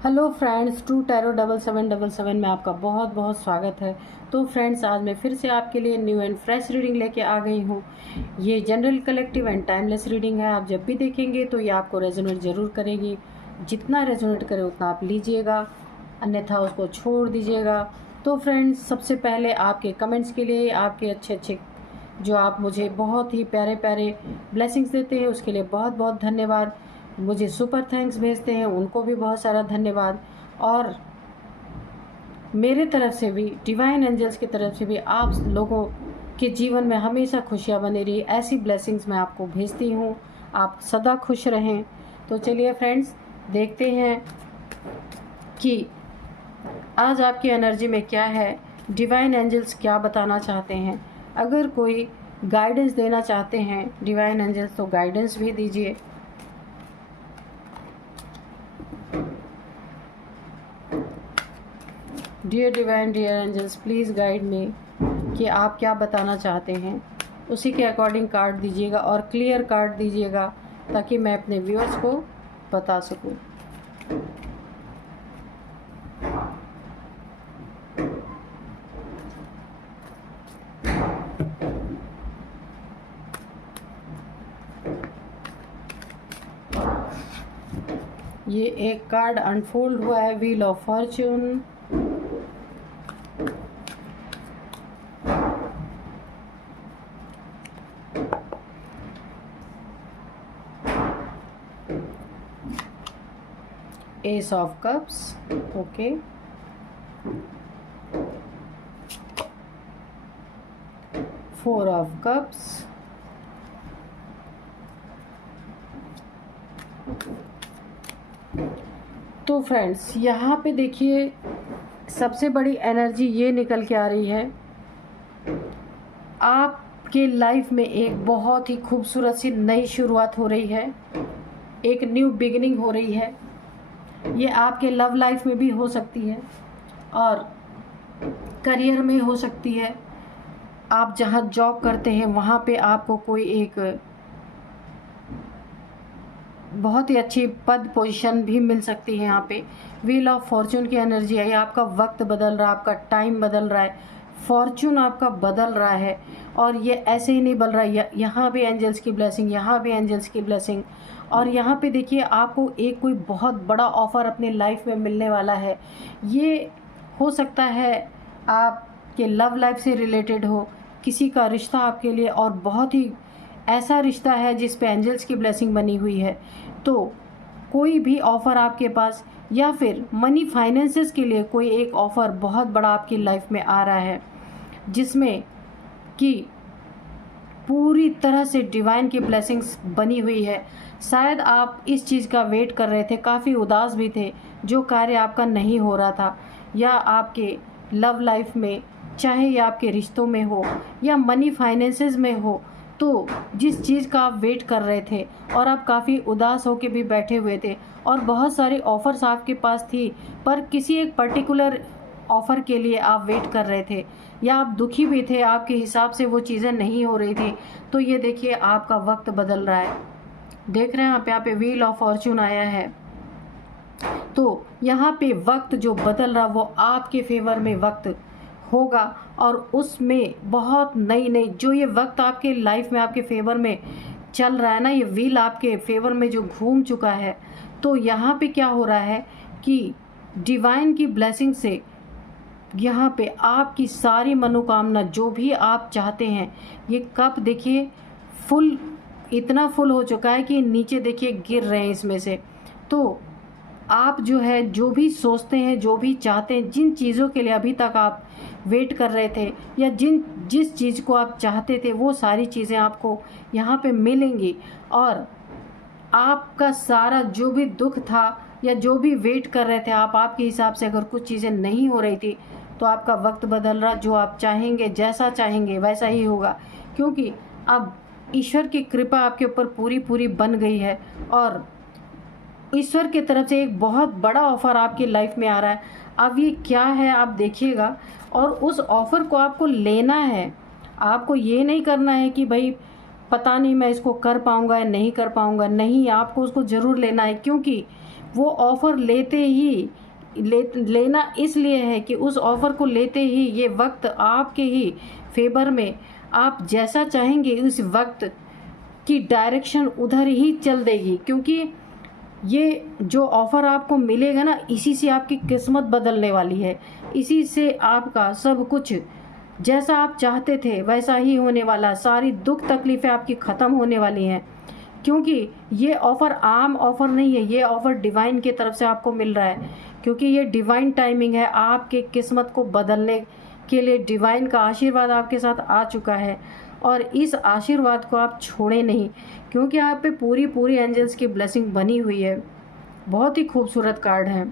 Hello friends, true tarot 7777 में आपका बहुत बहुत स्वागत है। तो फ्रेंड्स, आज मैं फिर से आपके लिए न्यू एंड फ्रेश रीडिंग लेके आ गई हूँ। ये general, collective and timeless reading है। आप जब भी देखेंगे तो ये आपको रेजोनेट ज़रूर करेगी। जितना रेजोनेट करे उतना आप लीजिएगा, अन्यथा उसको छोड़ दीजिएगा। तो फ्रेंड्स, सबसे पहले आपके कमेंट्स के लिए, आपके अच्छे अच्छे जो आप मुझे बहुत ही प्यारे प्यारे ब्लेसिंग्स देते हैं, उसके लिए बहुत बहुत धन्यवाद। मुझे सुपर थैंक्स भेजते हैं, उनको भी बहुत सारा धन्यवाद। और मेरे तरफ से भी, डिवाइन एंजल्स की तरफ से भी आप लोगों के जीवन में हमेशा खुशियाँ बनी रही, ऐसी ब्लेसिंग्स मैं आपको भेजती हूँ। आप सदा खुश रहें। तो चलिए फ्रेंड्स, देखते हैं कि आज आपकी एनर्जी में क्या है, डिवाइन एंजल्स क्या बताना चाहते हैं। अगर कोई गाइडेंस देना चाहते हैं डिवाइन एंजल्स, तो गाइडेंस भी दीजिए। Dear divine, dear angels, please guide me कि आप क्या बताना चाहते हैं। उसी के अकॉर्डिंग कार्ड दीजिएगा और क्लियर कार्ड दीजिएगा, ताकि मैं अपने व्यूअर्स को बता सकूं। ये एक कार्ड अनफोल्ड हुआ है, wheel of Fortune. S of cups, okay. Four of cups, तो फ्रेंड्स यहाँ पे देखिए, सबसे बड़ी एनर्जी ये निकल के आ रही है, आपके लाइफ में एक बहुत ही खूबसूरत सी नई शुरुआत हो रही है, एक न्यू बिगिनिंग हो रही है। ये आपके लव लाइफ में भी हो सकती है और करियर में हो सकती है। आप जहाँ जॉब करते हैं वहाँ पे आपको कोई एक बहुत ही अच्छी पद पोजीशन भी मिल सकती है। यहाँ पे व्हील ऑफ फॉर्चून की एनर्जी है। आपका वक्त बदल रहा है, आपका टाइम बदल रहा है, फॉर्चून आपका बदल रहा है। और ये ऐसे ही नहीं बदल रहा है, यहाँ भी एंजल्स की ब्लेसिंग, यहाँ भी एंजल्स की ब्लेसिंग। और यहाँ पे देखिए, आपको एक कोई बहुत बड़ा ऑफ़र अपने लाइफ में मिलने वाला है। ये हो सकता है आपके लव लाइफ से रिलेटेड हो, किसी का रिश्ता आपके लिए, और बहुत ही ऐसा रिश्ता है जिस पे एंजल्स की ब्लेसिंग बनी हुई है। तो कोई भी ऑफ़र आपके पास, या फिर मनी फाइनेंसेस के लिए कोई एक ऑफ़र बहुत बड़ा आपकी लाइफ में आ रहा है, जिसमें कि पूरी तरह से डिवाइन की ब्लेसिंग्स बनी हुई है। शायद आप इस चीज़ का वेट कर रहे थे, काफ़ी उदास भी थे, जो कार्य आपका नहीं हो रहा था, या आपके लव लाइफ में, चाहे ये आपके रिश्तों में हो या मनी फाइनेंसेस में हो। तो जिस चीज़ का आप वेट कर रहे थे और आप काफ़ी उदास होकर भी बैठे हुए थे, और बहुत सारे ऑफ़र्स आपके पास थी, पर किसी एक पर्टिकुलर ऑफ़र के लिए आप वेट कर रहे थे, या आप दुखी भी थे, आपके हिसाब से वो चीज़ें नहीं हो रही थी। तो ये देखिए, आपका वक्त बदल रहा है। देख रहे हैं आप, यहाँ पे व्हील ऑफ फॉर्चून आया है। तो यहाँ पे वक्त जो बदल रहा, वो आपके फेवर में वक्त होगा, और उसमें बहुत नई नई, जो ये वक्त आपके लाइफ में आपके फेवर में चल रहा है ना, ये व्हील आपके फेवर में जो घूम चुका है, तो यहाँ पे क्या हो रहा है कि डिवाइन की ब्लेसिंग से यहाँ पे आपकी सारी मनोकामना, जो भी आप चाहते हैं, ये कप देखिए फुल, इतना फुल हो चुका है कि नीचे देखिए गिर रहे हैं इसमें से। तो आप जो है, जो भी सोचते हैं, जो भी चाहते हैं, जिन चीज़ों के लिए अभी तक आप वेट कर रहे थे, या जिस चीज़ को आप चाहते थे, वो सारी चीज़ें आपको यहाँ पे मिलेंगी। और आपका सारा जो भी दुख था, या जो भी वेट कर रहे थे आप, आपके हिसाब से अगर कुछ चीज़ें नहीं हो रही थी, तो आपका वक्त बदल रहा। जो आप चाहेंगे, जैसा चाहेंगे वैसा ही होगा, क्योंकि अब ईश्वर की कृपा आपके ऊपर पूरी पूरी बन गई है, और ईश्वर की तरफ से एक बहुत बड़ा ऑफ़र आपकी लाइफ में आ रहा है। अब ये क्या है आप देखिएगा, और उस ऑफ़र को आपको लेना है। आपको ये नहीं करना है कि भाई पता नहीं मैं इसको कर पाऊँगा या नहीं कर पाऊँगा, नहीं, आपको उसको ज़रूर लेना है, क्योंकि वो ऑफ़र लेना इसलिए है कि उस ऑफ़र को लेते ही ये वक्त आपके ही फेवर में, आप जैसा चाहेंगे उस वक्त की डायरेक्शन उधर ही चल देगी। क्योंकि ये जो ऑफ़र आपको मिलेगा ना, इसी से आपकी किस्मत बदलने वाली है। इसी से आपका सब कुछ जैसा आप चाहते थे वैसा ही होने वाला। सारी दुख तकलीफ़ें आपकी ख़त्म होने वाली हैं। क्योंकि ये ऑफ़र आम ऑफ़र नहीं है, ये ऑफ़र डिवाइन की तरफ से आपको मिल रहा है। क्योंकि ये डिवाइन टाइमिंग है, आपके किस्मत को बदलने के लिए डिवाइन का आशीर्वाद आपके साथ आ चुका है। और इस आशीर्वाद को आप छोड़ें नहीं, क्योंकि आप पे पूरी एंजल्स की ब्लेसिंग बनी हुई है। बहुत ही खूबसूरत कार्ड है।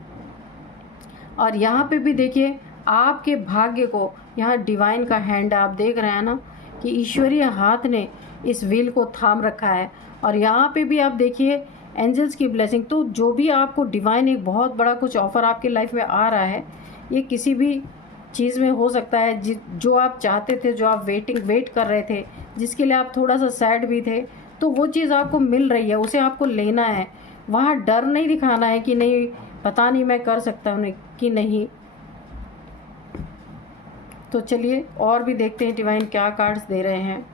और यहाँ पे भी देखिए, आपके भाग्य को यहाँ डिवाइन का हैंड आप देख रहे हैं ना, कि ईश्वरीय हाथ ने इस व्हील को थाम रखा है। और यहाँ पे भी आप देखिए एंजल्स की ब्लेसिंग। तो जो भी आपको डिवाइन एक बहुत बड़ा कुछ ऑफ़र आपकी लाइफ में आ रहा है, ये किसी भी चीज़ में हो सकता है जो आप चाहते थे, जो आप वेट कर रहे थे, जिसके लिए आप थोड़ा सा सैड भी थे, तो वो चीज़ आपको मिल रही है, उसे आपको लेना है। वहाँ डर नहीं दिखाना है कि नहीं पता नहीं मैं कर सकता हूँ कि नहीं। तो चलिए और भी देखते हैं डिवाइन क्या कार्ड्स दे रहे हैं।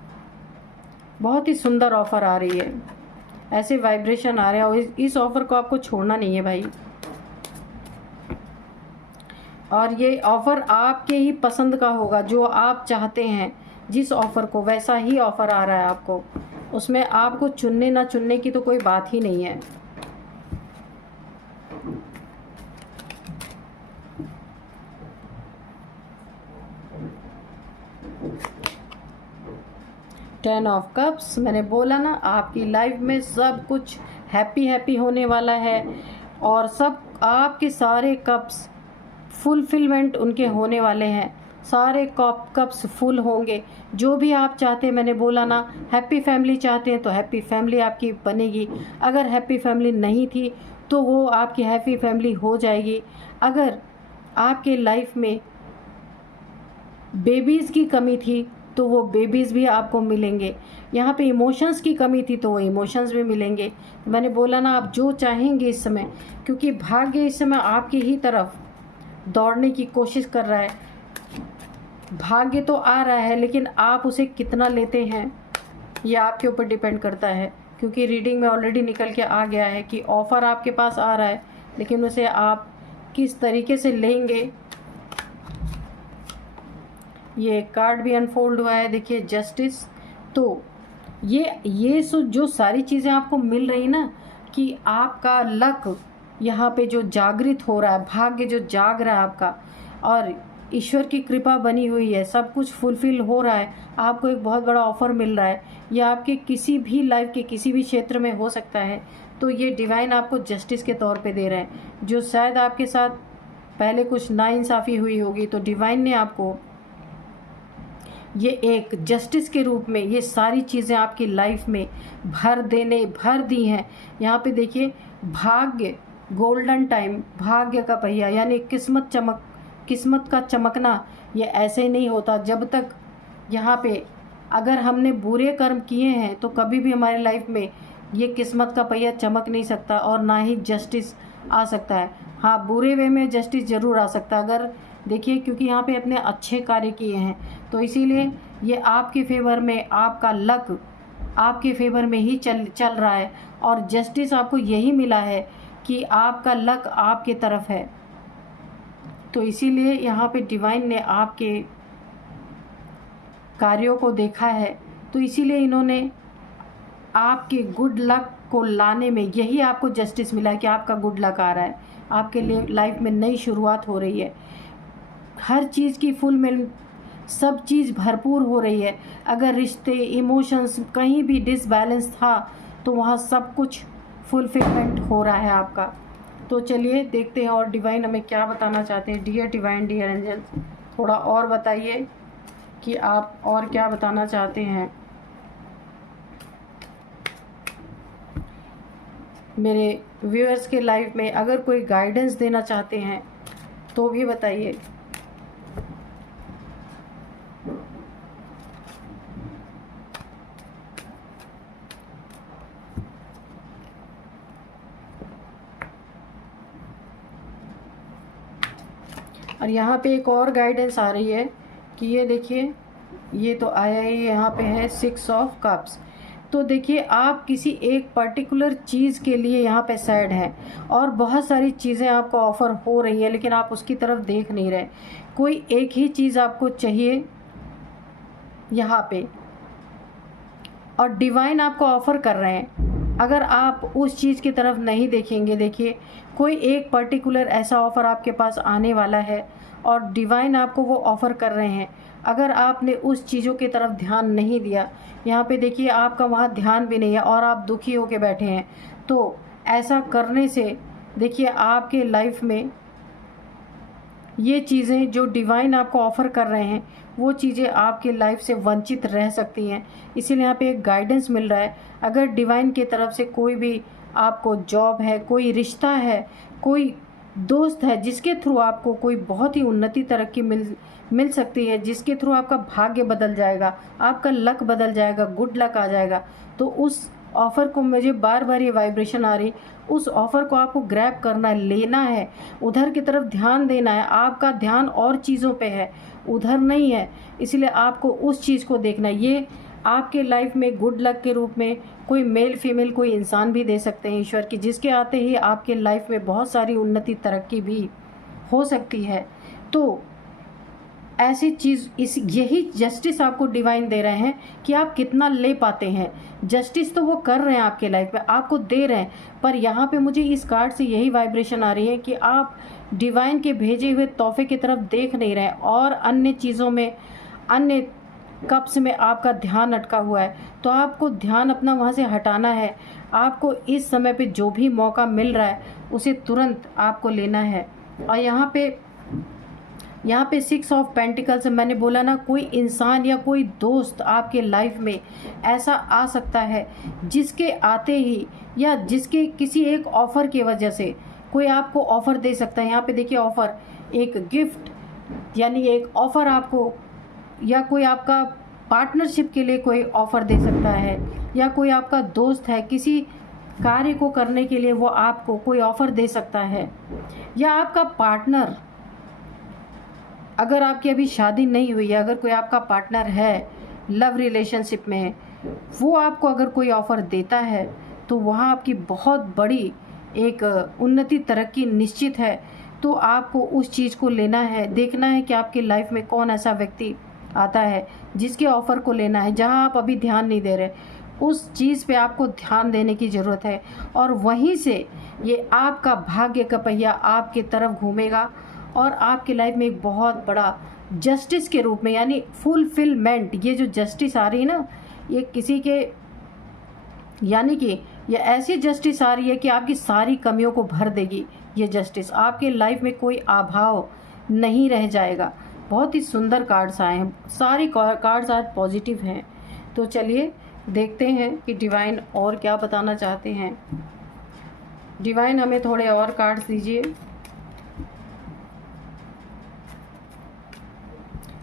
बहुत ही सुंदर ऑफ़र आ रही है, ऐसे वाइब्रेशन आ रहे हैं, और इस ऑफ़र को आपको छोड़ना नहीं है भाई। और ये ऑफ़र आपके ही पसंद का होगा, जो आप चाहते हैं जिस ऑफ़र को, वैसा ही ऑफ़र आ रहा है आपको। उसमें आपको चुनने ना चुनने की तो कोई बात ही नहीं है। टेन ऑफ कप्स, मैंने बोला ना आपकी लाइफ में सब कुछ हैप्पी होने वाला है। और सब आपके सारे कप्स फुलफिलमेंट उनके होने वाले हैं। सारे कप्स फुल होंगे। जो भी आप चाहते हैं, मैंने बोला ना, हैप्पी फैमिली चाहते हैं तो हैप्पी फैमिली आपकी बनेगी। अगर हैप्पी फैमिली नहीं थी तो वो आपकी हैप्पी फैमिली हो जाएगी। अगर आपके लाइफ में बेबीज़ की कमी थी तो वो बेबीज़ भी आपको मिलेंगे। यहाँ पे इमोशंस की कमी थी तो वो इमोशंस भी मिलेंगे। मैंने बोला ना, आप जो चाहेंगे इस समय, क्योंकि भाग्य इस समय आपकी ही तरफ दौड़ने की कोशिश कर रहा है। भाग्य तो आ रहा है, लेकिन आप उसे कितना लेते हैं ये आपके ऊपर डिपेंड करता है। क्योंकि रीडिंग में ऑलरेडी निकल के आ गया है कि ऑफ़र आपके पास आ रहा है, लेकिन उसे आप किस तरीके से लेंगे। ये कार्ड भी अनफोल्ड हुआ है, देखिए जस्टिस। तो ये जो सारी चीज़ें आपको मिल रही ना, कि आपका लक यहाँ पे जो जागृत हो रहा है, भाग्य जो जाग रहा है आपका, और ईश्वर की कृपा बनी हुई है, सब कुछ फुलफिल हो रहा है। आपको एक बहुत बड़ा ऑफ़र मिल रहा है। ये आपके किसी भी लाइफ के किसी भी क्षेत्र में हो सकता है। तो ये डिवाइन आपको जस्टिस के तौर पे दे रहे हैं। जो शायद आपके साथ पहले कुछ नाइंसाफ़ी हुई होगी, तो डिवाइन ने आपको ये एक जस्टिस के रूप में ये सारी चीज़ें आपकी लाइफ में भर दी हैं। यहाँ पे देखिए, भाग्य गोल्डन टाइम, भाग्य का पहिया, यानी किस्मत का चमकना, ये ऐसे ही नहीं होता। जब तक यहाँ पे अगर हमने बुरे कर्म किए हैं तो कभी भी हमारी लाइफ में ये किस्मत का पहिया चमक नहीं सकता, और ना ही जस्टिस आ सकता है। हाँ, बुरे वे में जस्टिस ज़रूर आ सकता है। अगर देखिए, क्योंकि यहाँ पे अपने अच्छे कार्य किए हैं, तो इसीलिए ये आपके फेवर में, आपका लक आपके फेवर में ही चल रहा है। और जस्टिस आपको यही मिला है कि आपका लक आपके तरफ है। तो इसीलिए यहाँ पे डिवाइन ने आपके कार्यों को देखा है, तो इसीलिए इन्होंने आपके गुड लक को लाने में यही आपको जस्टिस मिला है कि आपका गुड लक आ रहा है, आपके लिए लाइफ में नई शुरुआत हो रही है। हर चीज़ की फुलफिल, सब चीज़ भरपूर हो रही है। अगर रिश्ते, इमोशंस कहीं भी डिसबैलेंस था, तो वहाँ सब कुछ फुलफिलमेंट हो रहा है आपका। तो चलिए देखते हैं और डिवाइन हमें क्या बताना चाहते हैं। डियर डिवाइन, डियर एंजल्स, थोड़ा और बताइए कि आप और क्या बताना चाहते हैं मेरे व्यूअर्स के लाइफ में। अगर कोई गाइडेंस देना चाहते हैं तो भी बताइए। और यहाँ पे एक और गाइडेंस आ रही है कि ये देखिए, ये तो आया ही यहाँ पे है 6 ऑफ कप्स। तो देखिए आप किसी एक पर्टिकुलर चीज़ के लिए यहाँ पे सैड हैं और बहुत सारी चीज़ें आपको ऑफ़र हो रही हैं, लेकिन आप उसकी तरफ देख नहीं रहे। कोई एक ही चीज़ आपको चाहिए यहाँ पे और डिवाइन आपको ऑफ़र कर रहे हैं। अगर आप उस चीज़ की तरफ नहीं देखेंगे, देखिए कोई एक पर्टिकुलर ऐसा ऑफ़र आपके पास आने वाला है और डिवाइन आपको वो ऑफ़र कर रहे हैं। अगर आपने उस चीज़ों की तरफ ध्यान नहीं दिया, यहाँ पे देखिए आपका वहाँ ध्यान भी नहीं है और आप दुखी होकर बैठे हैं, तो ऐसा करने से देखिए आपके लाइफ में ये चीज़ें जो डिवाइन आपको ऑफ़र कर रहे हैं वो चीज़ें आपके लाइफ से वंचित रह सकती हैं। इसीलिए यहाँ पे एक गाइडेंस मिल रहा है। अगर डिवाइन की तरफ से कोई भी आपको जॉब है, कोई रिश्ता है, कोई दोस्त है जिसके थ्रू आपको कोई बहुत ही उन्नति तरक्की मिल सकती है, जिसके थ्रू आपका भाग्य बदल जाएगा, आपका लक बदल जाएगा, गुड लक आ जाएगा, तो उस ऑफ़र को, मुझे बार बार ये वाइब्रेशन आ रही, उस ऑफ़र को आपको ग्रैब करना है, लेना है, उधर की तरफ ध्यान देना है। आपका ध्यान और चीज़ों पे है, उधर नहीं है, इसलिए आपको उस चीज़ को देखना है। ये आपके लाइफ में गुड लक के रूप में कोई मेल फीमेल कोई इंसान भी दे सकते हैं ईश्वर की, जिसके आते ही आपके लाइफ में बहुत सारी उन्नति तरक्की भी हो सकती है। तो ऐसी चीज़ यही जस्टिस आपको डिवाइन दे रहे हैं कि आप कितना ले पाते हैं। जस्टिस तो वो कर रहे हैं आपके लाइफ में, आपको दे रहे हैं, पर यहाँ पे मुझे इस कार्ड से यही वाइब्रेशन आ रही है कि आप डिवाइन के भेजे हुए तोहफे की तरफ देख नहीं रहे और अन्य चीज़ों में, अन्य कप्स में आपका ध्यान अटका हुआ है। तो आपको ध्यान अपना वहाँ से हटाना है। आपको इस समय पे जो भी मौका मिल रहा है उसे तुरंत आपको लेना है। और यहाँ पे 6 ऑफ पेंटिकल्स, मैंने बोला ना, कोई इंसान या कोई दोस्त आपके लाइफ में ऐसा आ सकता है जिसके आते ही या जिसके किसी एक ऑफ़र की वजह से कोई आपको ऑफ़र दे सकता है। यहाँ पे देखिए ऑफ़र, एक गिफ्ट, यानी एक ऑफ़र आपको, या कोई आपका पार्टनरशिप के लिए कोई ऑफ़र दे सकता है, या कोई आपका दोस्त है किसी कार्य को करने के लिए वो आपको कोई ऑफ़र दे सकता है, या आपका पार्टनर, अगर आपकी अभी शादी नहीं हुई है, अगर कोई आपका पार्टनर है, लव रिलेशनशिप में है, वो आपको अगर कोई ऑफ़र देता है तो वहाँ आपकी बहुत बड़ी एक उन्नति तरक्की निश्चित है। तो आपको उस चीज़ को लेना है, देखना है कि आपकी लाइफ में कौन ऐसा व्यक्ति आता है जिसके ऑफ़र को लेना है। जहाँ आप अभी ध्यान नहीं दे रहे, उस चीज़ पे आपको ध्यान देने की ज़रूरत है और वहीं से ये आपका भाग्य का पहिया आपके तरफ घूमेगा और आपकी लाइफ में एक बहुत बड़ा जस्टिस के रूप में, यानी फुलफिलमेंट, ये जो जस्टिस आ रही है ना, ये किसी के, यानी कि ये ऐसी जस्टिस आ रही है कि आपकी सारी कमियों को भर देगी। ये जस्टिस आपके लाइफ में कोई अभाव नहीं रह जाएगा। बहुत ही सुंदर कार्ड्स आए हैं, सारी कार्ड्स आज पॉजिटिव हैं। तो चलिए देखते हैं कि डिवाइन और क्या बताना चाहते हैं। डिवाइन हमें थोड़े और कार्ड्स दीजिए।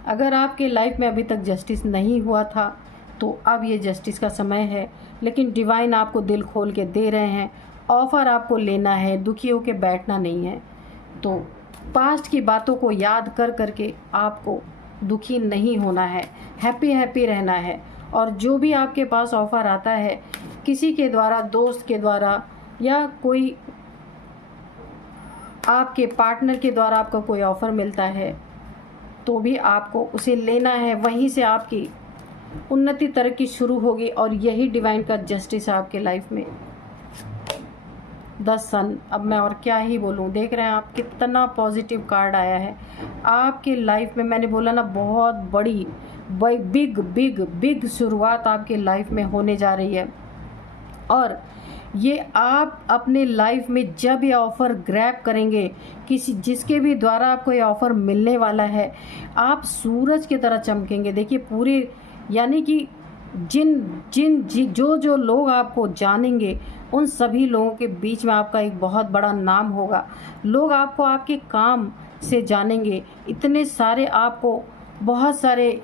अगर आपके लाइफ में अभी तक जस्टिस नहीं हुआ था तो अब ये जस्टिस का समय है, लेकिन डिवाइन आपको दिल खोल के दे रहे हैं। ऑफ़र आपको लेना है, दुखी होकर बैठना नहीं है। तो पास्ट की बातों को याद कर करके आपको दुखी नहीं होना है, हैप्पी हैप्पी रहना है। और जो भी आपके पास ऑफ़र आता है किसी के द्वारा, दोस्त के द्वारा, या कोई आपके पार्टनर के द्वारा आपको कोई ऑफ़र मिलता है तो भी आपको उसे लेना है। वहीं से आपकी उन्नति तरक्की शुरू होगी और यही डिवाइन का जस्टिस है आपके लाइफ में। 10 सन, अब मैं और क्या ही बोलूँ। देख रहे हैं आप कितना पॉजिटिव कार्ड आया है आपके लाइफ में। मैंने बोला ना, बहुत बड़ी बिग बिग बिग शुरुआत आपके लाइफ में होने जा रही है। और ये आप अपने लाइफ में जब ये ऑफ़र ग्रैब करेंगे, किसी जिसके भी द्वारा आपको ये ऑफ़र मिलने वाला है, आप सूरज की तरह चमकेंगे। देखिए पूरे, यानी कि जो लोग आपको जानेंगे उन सभी लोगों के बीच में आपका एक बहुत बड़ा नाम होगा। लोग आपको आपके काम से जानेंगे। इतने सारे आपको बहुत सारे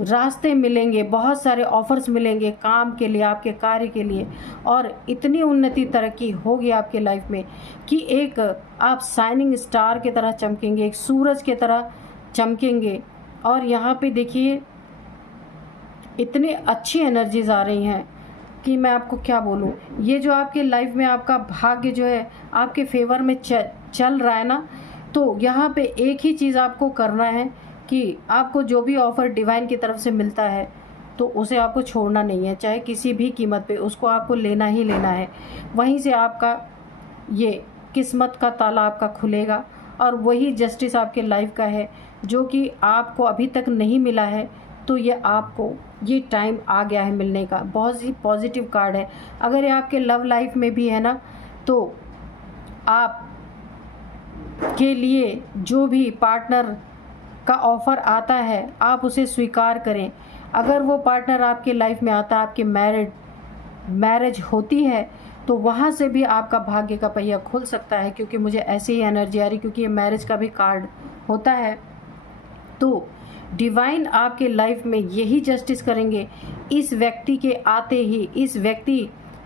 रास्ते मिलेंगे, बहुत सारे ऑफ़र्स मिलेंगे काम के लिए, आपके कार्य के लिए, और इतनी उन्नति तरक्की होगी आपके लाइफ में कि एक आप शाइनिंग स्टार की तरह चमकेंगे, एक सूरज की तरह चमकेंगे। और यहाँ पे देखिए इतनी अच्छी एनर्जीज आ रही हैं कि मैं आपको क्या बोलूँ। ये जो आपके लाइफ में आपका भाग्य जो है आपके फेवर में चल रहा है ना, तो यहाँ पे एक ही चीज़ आपको करना है कि आपको जो भी ऑफ़र डिवाइन की तरफ से मिलता है तो उसे आपको छोड़ना नहीं है, चाहे किसी भी कीमत पे उसको आपको लेना ही लेना है। वहीं से आपका ये किस्मत का ताला आपका खुलेगा और वही जस्टिस आपके लाइफ का है जो कि आपको अभी तक नहीं मिला है। तो ये आपको ये टाइम आ गया है मिलने का। बहुत ही पॉजिटिव कार्ड है। अगर ये आपके लव लाइफ में भी है ना, तो आप के लिए जो भी पार्टनर का ऑफ़र आता है आप उसे स्वीकार करें। अगर वो पार्टनर आपके लाइफ में आता है, आपकी मैरिज होती है, तो वहाँ से भी आपका भाग्य का पहिया खुल सकता है, क्योंकि मुझे ऐसी ही एनर्जी आ रही, क्योंकि ये मैरिज का भी कार्ड होता है। तो डिवाइन आपके लाइफ में यही जस्टिस करेंगे। इस व्यक्ति के आते ही, इस व्यक्ति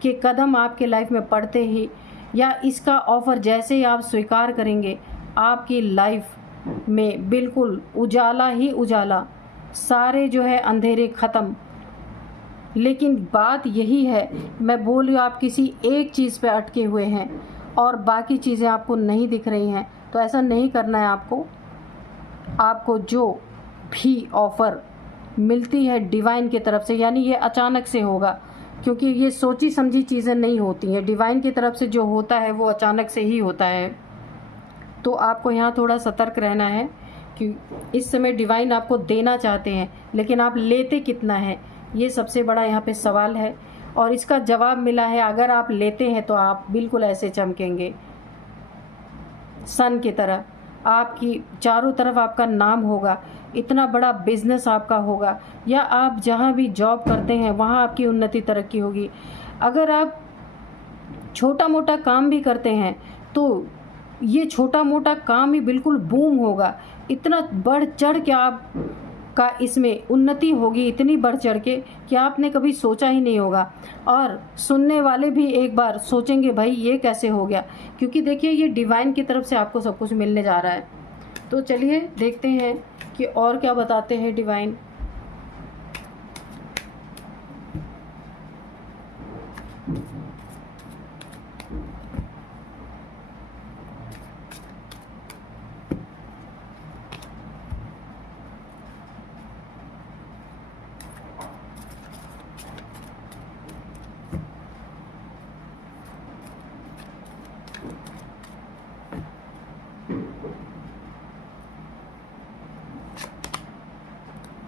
के कदम आपके लाइफ में पड़ते ही, या इसका ऑफ़र जैसे ही आप स्वीकार करेंगे, आपकी लाइफ में बिल्कुल उजाला ही उजाला, सारे जो है अंधेरे ख़त्म। लेकिन बात यही है, मैं बोल रही हूँ, आप किसी एक चीज़ पे अटके हुए हैं और बाकी चीज़ें आपको नहीं दिख रही हैं, तो ऐसा नहीं करना है आपको जो भी ऑफ़र मिलती है डिवाइन की तरफ से, यानी ये अचानक से होगा, क्योंकि ये सोची समझी चीज़ें नहीं होती हैं। डिवाइन की तरफ से जो होता है वो अचानक से ही होता है। तो आपको यहाँ थोड़ा सतर्क रहना है कि इस समय डिवाइन आपको देना चाहते हैं, लेकिन आप लेते कितना है, ये सबसे बड़ा यहाँ पे सवाल है। और इसका जवाब मिला है, अगर आप लेते हैं तो आप बिल्कुल ऐसे चमकेंगे सन की तरह। आपकी चारों तरफ आपका नाम होगा, इतना बड़ा बिजनेस आपका होगा, या आप जहाँ भी जॉब करते हैं वहाँ आपकी उन्नति तरक्की होगी। अगर आप छोटा मोटा काम भी करते हैं तो ये छोटा मोटा काम ही बिल्कुल बूम होगा। इतना बढ़ चढ़ के आपका इसमें उन्नति होगी, इतनी बढ़ चढ़ के कि आपने कभी सोचा ही नहीं होगा। और सुनने वाले भी एक बार सोचेंगे भाई ये कैसे हो गया, क्योंकि देखिए ये डिवाइन की तरफ से आपको सब कुछ मिलने जा रहा है। तो चलिए देखते हैं कि और क्या बताते हैं डिवाइन।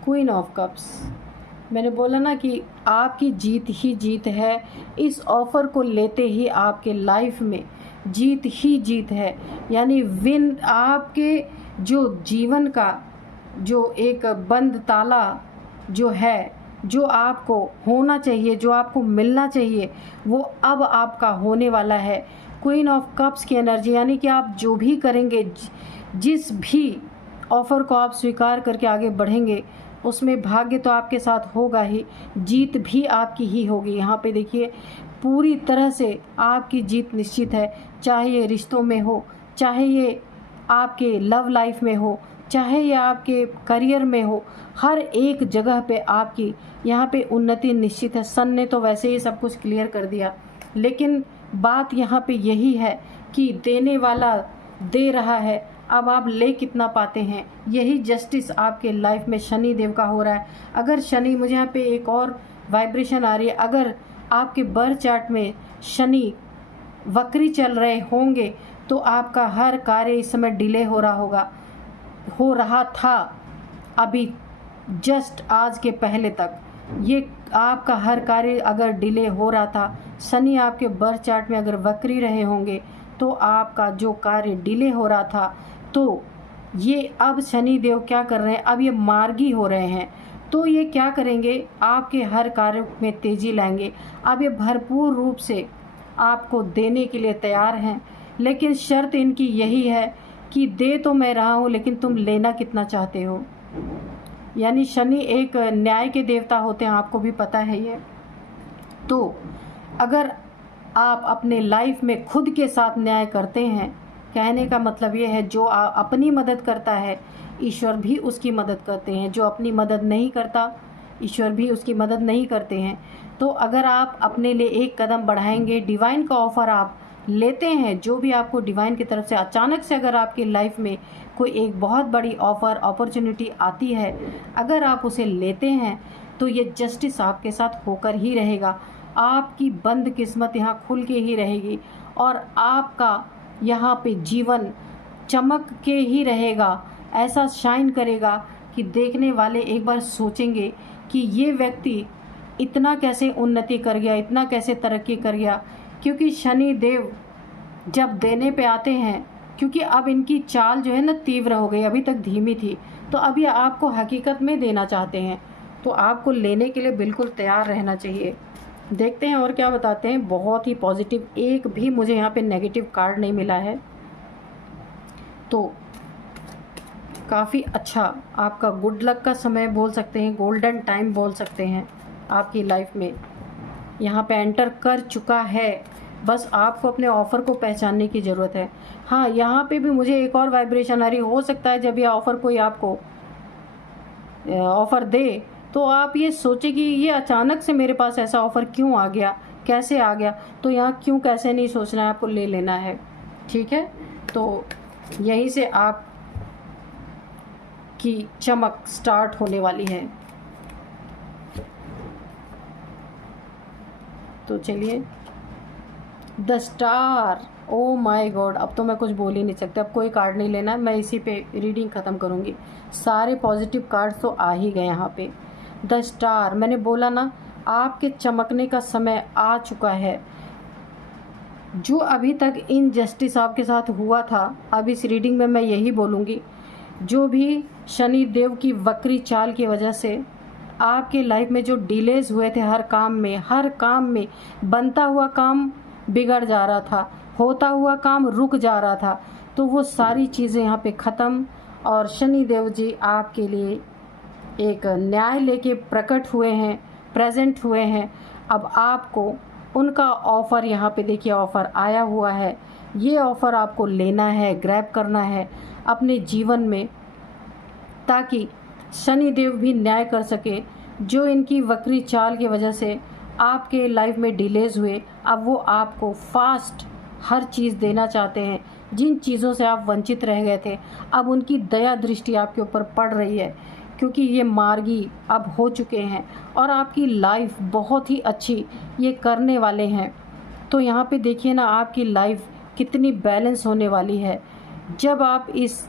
क्वीन ऑफ कप्स, मैंने बोला ना कि आपकी जीत ही जीत है। इस ऑफ़र को लेते ही आपके लाइफ में जीत ही जीत है, यानी विन। आपके जो जीवन का जो एक बंद ताला जो है, जो आपको होना चाहिए, जो आपको मिलना चाहिए, वो अब आपका होने वाला है। क्वीन ऑफ कप्स की एनर्जी, यानी कि आप जो भी करेंगे, जिस भी ऑफ़र को आप स्वीकार करके आगे बढ़ेंगे, उसमें भाग्य तो आपके साथ होगा ही, जीत भी आपकी ही होगी। यहाँ पे देखिए पूरी तरह से आपकी जीत निश्चित है, चाहे ये रिश्तों में हो, चाहे ये आपके लव लाइफ में हो, चाहे ये आपके करियर में हो, हर एक जगह पे आपकी यहाँ पे उन्नति निश्चित है। सन ने तो वैसे ही सब कुछ क्लियर कर दिया, लेकिन बात यहाँ पे यही है कि देने वाला दे रहा है, अब आप ले कितना पाते हैं, यही जस्टिस आपके लाइफ में शनि देव का हो रहा है। अगर शनि, मुझे यहाँ पे एक और वाइब्रेशन आ रही है, अगर आपके बर्थ चार्ट में शनि वक्री चल रहे होंगे तो आपका हर कार्य इस समय डिले हो रहा था अभी जस्ट आज के पहले तक। ये आपका हर कार्य अगर डिले हो रहा था, शनि आपके बर्थ चार्ट में अगर वक्री रहे होंगे तो आपका जो कार्य डिले हो रहा था, तो ये अब शनि देव क्या कर रहे हैं, अब ये मार्गी हो रहे हैं। तो ये क्या करेंगे, आपके हर कार्य में तेज़ी लाएंगे। अब ये भरपूर रूप से आपको देने के लिए तैयार हैं, लेकिन शर्त इनकी यही है कि दे तो मैं रहा हूँ, लेकिन तुम लेना कितना चाहते हो। यानी शनि एक न्याय के देवता होते हैं, आपको भी पता है ये। तो अगर आप अपने लाइफ में खुद के साथ न्याय करते हैं, कहने का मतलब ये है जो अपनी मदद करता है ईश्वर भी उसकी मदद करते हैं, जो अपनी मदद नहीं करता ईश्वर भी उसकी मदद नहीं करते हैं। तो अगर आप अपने लिए एक कदम बढ़ाएंगे, डिवाइन का ऑफ़र आप लेते हैं, जो भी आपको डिवाइन की तरफ से अचानक से अगर आपकी लाइफ में कोई एक बहुत बड़ी ऑफ़र अपॉर्चुनिटी आती है, अगर आप उसे लेते हैं तो ये जस्टिस आपके साथ होकर ही रहेगा। आपकी बंद किस्मत यहाँ खुल के ही रहेगी और आपका यहाँ पे जीवन चमक के ही रहेगा, ऐसा शाइन करेगा कि देखने वाले एक बार सोचेंगे कि ये व्यक्ति इतना कैसे उन्नति कर गया, इतना कैसे तरक्की कर गया। क्योंकि शनि देव जब देने पे आते हैं, क्योंकि अब इनकी चाल जो है ना तीव्र हो गई, अभी तक धीमी थी, तो अब ये आपको हकीकत में देना चाहते हैं, तो आपको लेने के लिए बिल्कुल तैयार रहना चाहिए। देखते हैं और क्या बताते हैं। बहुत ही पॉजिटिव, एक भी मुझे यहाँ पे नेगेटिव कार्ड नहीं मिला है, तो काफ़ी अच्छा आपका गुड लक का समय बोल सकते हैं, गोल्डन टाइम बोल सकते हैं आपकी लाइफ में यहाँ पे एंटर कर चुका है। बस आपको अपने ऑफ़र को पहचानने की ज़रूरत है। हाँ, यहाँ पे भी मुझे एक और वाइब्रेशन आ रही, हो सकता है जब ये ऑफ़र कोई आपको ऑफ़र दे तो आप ये सोचें कि ये अचानक से मेरे पास ऐसा ऑफ़र क्यों आ गया, कैसे आ गया। तो यहाँ क्यों कैसे नहीं सोचना है, आपको ले लेना है, ठीक है। तो यहीं से आप की चमक स्टार्ट होने वाली है। तो चलिए, the star, oh my God, अब तो मैं कुछ बोल ही नहीं सकती, अब कोई कार्ड नहीं लेना है, मैं इसी पे रीडिंग ख़त्म करूँगी। सारे पॉजिटिव कार्ड्स तो आ ही गए यहाँ पे। द स्टार, मैंने बोला ना आपके चमकने का समय आ चुका है। जो अभी तक इनजस्टिस आपके साथ हुआ था, अब इस रीडिंग में मैं यही बोलूँगी, जो भी शनि देव की वक्री चाल की वजह से आपके लाइफ में जो डिलेज हुए थे हर काम में बनता हुआ काम बिगड़ जा रहा था, होता हुआ काम रुक जा रहा था, तो वो सारी चीज़ें यहाँ पे ख़त्म। और शनि देव जी आपके लिए एक न्याय लेके प्रकट हुए हैं, प्रेजेंट हुए हैं। अब आपको उनका ऑफ़र यहाँ पे देखिए, ऑफ़र आया हुआ है। ये ऑफ़र आपको लेना है, ग्रैब करना है अपने जीवन में, ताकि शनि देव भी न्याय कर सके। जो इनकी वक्री चाल की वजह से आपके लाइफ में डिलेज हुए, अब वो आपको फास्ट हर चीज़ देना चाहते हैं। जिन चीज़ों से आप वंचित रह गए थे, अब उनकी दया दृष्टि आपके ऊपर पड़ रही है, क्योंकि ये मार्गी अब हो चुके हैं और आपकी लाइफ बहुत ही अच्छी ये करने वाले हैं। तो यहाँ पे देखिए ना, आपकी लाइफ कितनी बैलेंस होने वाली है जब आप इस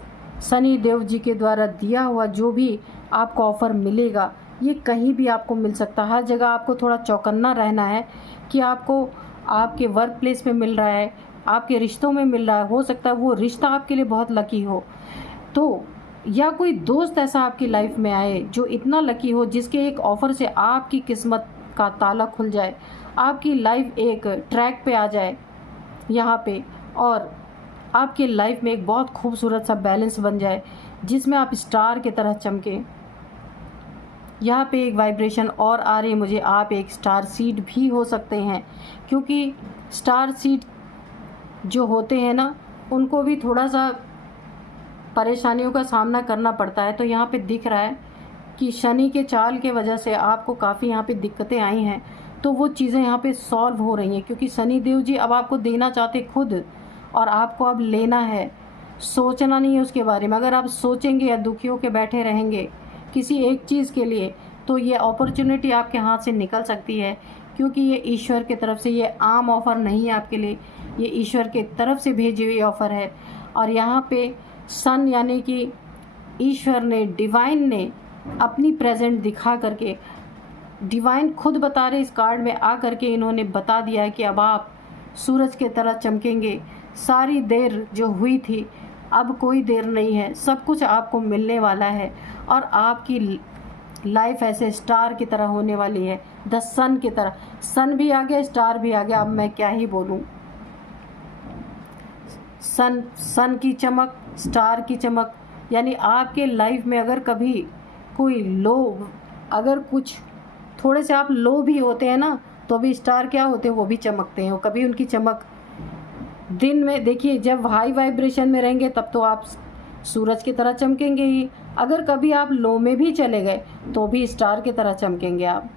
शनि देव जी के द्वारा दिया हुआ जो भी आपको ऑफ़र मिलेगा, ये कहीं भी आपको मिल सकता है। हर जगह आपको थोड़ा चौकन्ना रहना है कि आपको आपके वर्क प्लेस में मिल रहा है, आपके रिश्तों में मिल रहा है। हो सकता है वो रिश्ता आपके लिए बहुत लकी हो, तो या कोई दोस्त ऐसा आपकी लाइफ में आए जो इतना लकी हो, जिसके एक ऑफ़र से आपकी किस्मत का ताला खुल जाए, आपकी लाइफ एक ट्रैक पे आ जाए यहाँ पे, और आपके लाइफ में एक बहुत खूबसूरत सा बैलेंस बन जाए जिसमें आप स्टार की तरह चमके। यहाँ पे एक वाइब्रेशन और आ रही है मुझे, आप एक स्टार सीड भी हो सकते हैं, क्योंकि स्टार सीड जो होते हैं ना, उनको भी थोड़ा सा परेशानियों का सामना करना पड़ता है। तो यहाँ पे दिख रहा है कि शनि के चाल के वजह से आपको काफ़ी यहाँ पे दिक्कतें आई हैं, तो वो चीज़ें यहाँ पे सॉल्व हो रही हैं, क्योंकि शनि देव जी अब आपको देना चाहते खुद, और आपको अब लेना है, सोचना नहीं है उसके बारे में। अगर आप सोचेंगे या दुखी होकर बैठे रहेंगे किसी एक चीज़ के लिए, तो ये अपॉर्चुनिटी आपके हाथ से निकल सकती है, क्योंकि ये ईश्वर की तरफ से, ये आम ऑफ़र नहीं है आपके लिए, ये ईश्वर की तरफ से भेजी हुई ऑफ़र है। और यहाँ पे सन यानी कि ईश्वर ने, डिवाइन ने अपनी प्रेजेंट दिखा करके, डिवाइन खुद बता रहे इस कार्ड में आ करके, इन्होंने बता दिया है कि अब आप सूरज की तरह चमकेंगे। सारी देर जो हुई थी, अब कोई देर नहीं है, सब कुछ आपको मिलने वाला है, और आपकी लाइफ ऐसे स्टार की तरह होने वाली है, द सन की तरह। सन भी आ गया, स्टार भी आ गया, अब मैं क्या ही बोलूँ। सन की चमक, स्टार की चमक, यानी आपके लाइफ में अगर कभी कोई लो, अगर कुछ थोड़े से आप लो भी होते हैं ना, तो भी स्टार क्या होते हैं, वो भी चमकते हैं। और कभी उनकी चमक दिन में देखिए, जब हाई वाइब्रेशन में रहेंगे तब तो आप सूरज की तरह चमकेंगे ही। अगर कभी आप लो में भी चले गए तो भी स्टार की तरह चमकेंगे आप।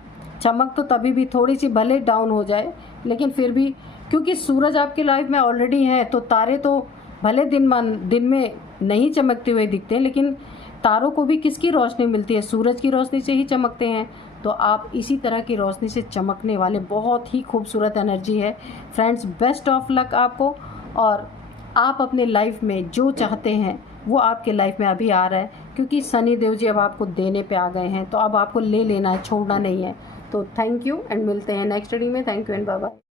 चमक तो तभी भी थोड़ी सी भले डाउन हो जाए, लेकिन फिर भी क्योंकि सूरज आपकी लाइफ में ऑलरेडी है, तो तारे तो भले दिन में नहीं चमकते हुए दिखते हैं, लेकिन तारों को भी किसकी रोशनी मिलती है, सूरज की रोशनी से ही चमकते हैं। तो आप इसी तरह की रोशनी से चमकने वाले बहुत ही खूबसूरत एनर्जी है फ्रेंड्स। बेस्ट ऑफ लक आपको, और आप अपने लाइफ में जो चाहते हैं वो आपके लाइफ में अभी आ रहा है, क्योंकि शनि देव जी अब आपको देने पे आ गए हैं, तो अब आपको ले लेना है, छोड़ना नहीं है। तो थैंक यू एंड मिलते हैं नेक्स्ट रीडिंग में। Thank you and bye bye.